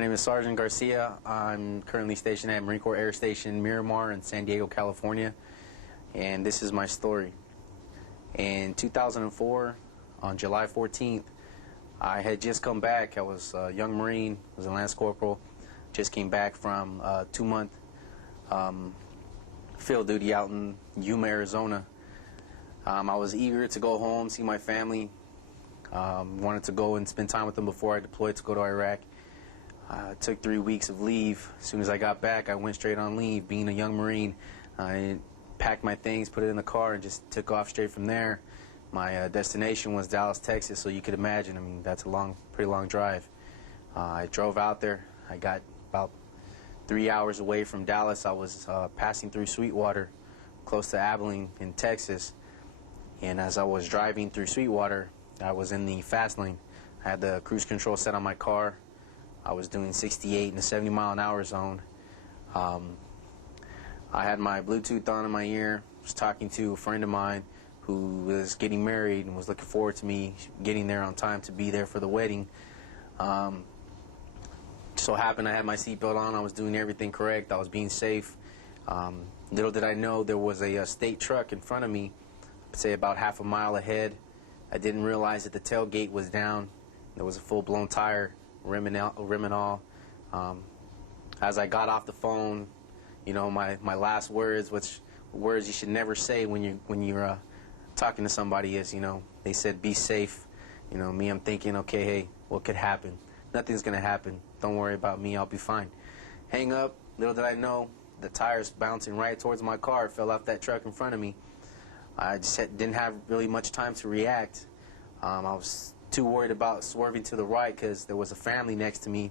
My name is Sergeant Garcia. I'm currently stationed at Marine Corps Air Station Miramar in San Diego, California, and this is my story. In 2004, on July 14th, I had just come back. I was a young Marine, was a Lance Corporal, just came back from a 2-month field duty out in Yuma, Arizona. I was eager to go home, see my family, wanted to go and spend time with them before I deployed to go to Iraq. I took 3 weeks of leave. As soon as I got back, I went straight on leave. Being a young Marine, I packed my things, put it in the car, and just took off straight from there. My destination was Dallas, Texas, so you could imagine, I mean, that's a pretty long drive. I drove out there. I got about 3 hours away from Dallas. I was passing through Sweetwater, close to Abilene in Texas. And as I was driving through Sweetwater, I was in the fast lane. I had the cruise control set on my car. I was doing 68 in a 70-mile-an-hour zone. I had my Bluetooth on in my ear. Was talking to a friend of mine who was getting married and was looking forward to me getting there on time to be there for the wedding. So happened I had my seatbelt on. I was doing everything correct. I was being safe. Little did I know there was a state truck in front of me, say about half a mile ahead. I didn't realize that the tailgate was down. There was a full-blown tire, rim and all. As I got off the phone, you know, my last words, which words you should never say when you're talking to somebody, is, you know, they said, "Be safe." You know, me, I'm thinking, okay, hey, what could happen? Nothing's gonna happen. Don't worry about me. I'll be fine. Hang up. Little did I know, the tires bouncing right towards my car, fell off that truck in front of me. I just didn't have really much time to react. I was too worried about swerving to the right because there was a family next to me.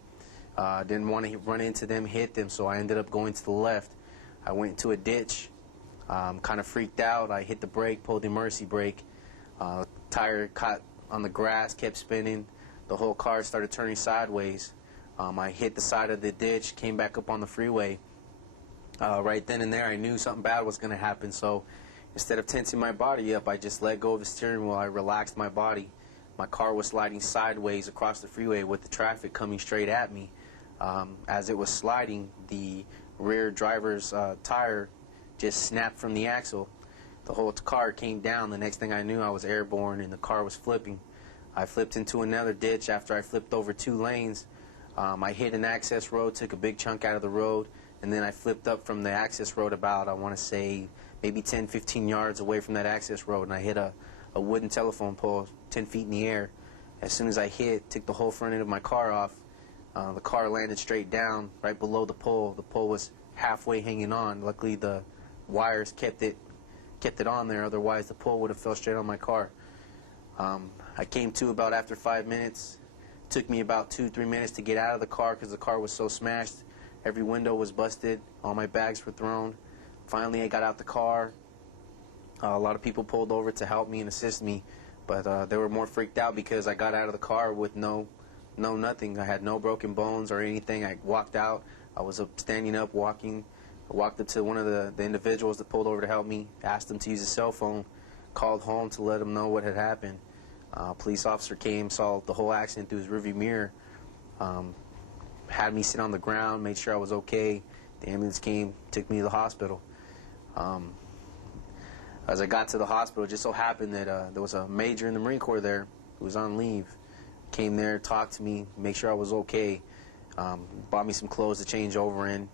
Didn't want to run into them, hit them, so I ended up going to the left. I went into a ditch, kind of freaked out. I hit the brake, pulled the emergency brake. Tire caught on the grass, kept spinning. The whole car started turning sideways. I hit the side of the ditch, came back up on the freeway. Right then and there, I knew something bad was going to happen, so instead of tensing my body up, I just let go of the steering wheel. I relaxed my body. My car was sliding sideways across the freeway with the traffic coming straight at me. As it was sliding, the rear driver's tire just snapped from the axle. The whole car came down. The next thing I knew, I was airborne and the car was flipping. I flipped into another ditch after I flipped over 2 lanes. I hit an access road, took a big chunk out of the road, and then I flipped up from the access road about, I want to say, maybe 10, 15 yards away from that access road, and I hit a wooden telephone pole 10 feet in the air. As soon as I hit, took the whole front end of my car off. The car landed straight down right below the pole. The pole was halfway hanging on. Luckily, the wires kept it on there. Otherwise, the pole would have fell straight on my car. I came to about after 5 minutes. It took me about 2-3 minutes to get out of the car because the car was so smashed. Every window was busted. All my bags were thrown. Finally, I got out the car. A lot of people pulled over to help me and assist me, but they were more freaked out because I got out of the car with nothing. I had no broken bones or anything. I walked out. I was standing up, walking. I walked up to one of the individuals that pulled over to help me, asked them to use his cell phone, called home to let them know what had happened. A police officer came, saw the whole accident through his rearview mirror, had me sit on the ground, made sure I was okay. The ambulance came, took me to the hospital. As I got to the hospital, it just so happened that there was a major in the Marine Corps there who was on leave. Came there, talked to me, make sure I was okay. Bought me some clothes to change over in.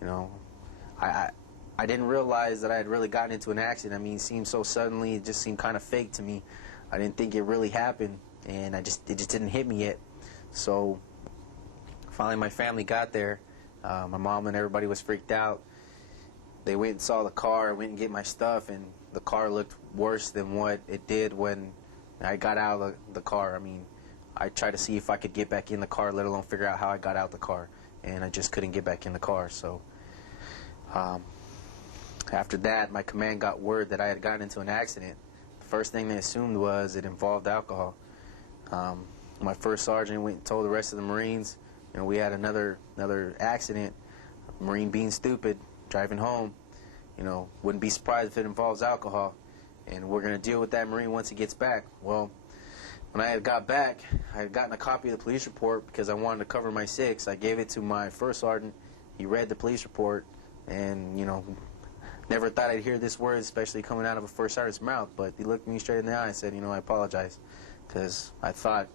You know, I didn't realize that I had really gotten into an accident. I mean, it seemed so suddenly. It just seemed kind of fake to me. I didn't think it really happened, and it just didn't hit me yet. So finally, my family got there. My mom and everybody was freaked out. They went and saw the car. I went and get my stuff, and the car looked worse than what it did when I got out of the car. I mean, I tried to see if I could get back in the car, let alone figure out how I got out the car, and I just couldn't get back in the car. So after that, my command got word that I had gotten into an accident. The first thing they assumed was it involved alcohol. My first sergeant went and told the rest of the Marines, you know, we had another accident, Marine being stupid, driving home. You know, wouldn't be surprised if it involves alcohol, and we're going to deal with that Marine once he gets back. Well, When I had got back, I had gotten a copy of the police report because I wanted to cover my 6. I gave it to my first sergeant. He read the police report, and, you know, never thought I'd hear this word, especially coming out of a first sergeant's mouth, but he looked me straight in the eye and said, you know, I apologize, because I thought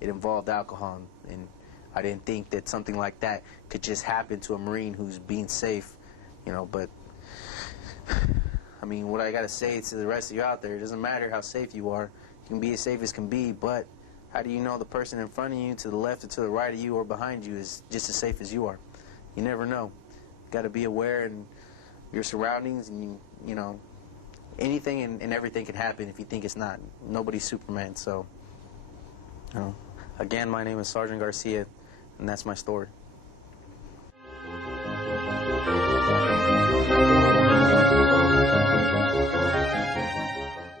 it involved alcohol, and I didn't think that something like that could just happen to a Marine who's being safe, you know. But I mean, what I got to say to the rest of you out there, it doesn't matter how safe you are. You can be as safe as can be, but how do you know the person in front of you, to the left or to the right of you or behind you, is just as safe as you are? You never know. You got to be aware in your surroundings, and you know, anything and everything can happen if you think it's not. Nobody's Superman. So, you know, again, my name is Sergeant Garcia, and that's my story.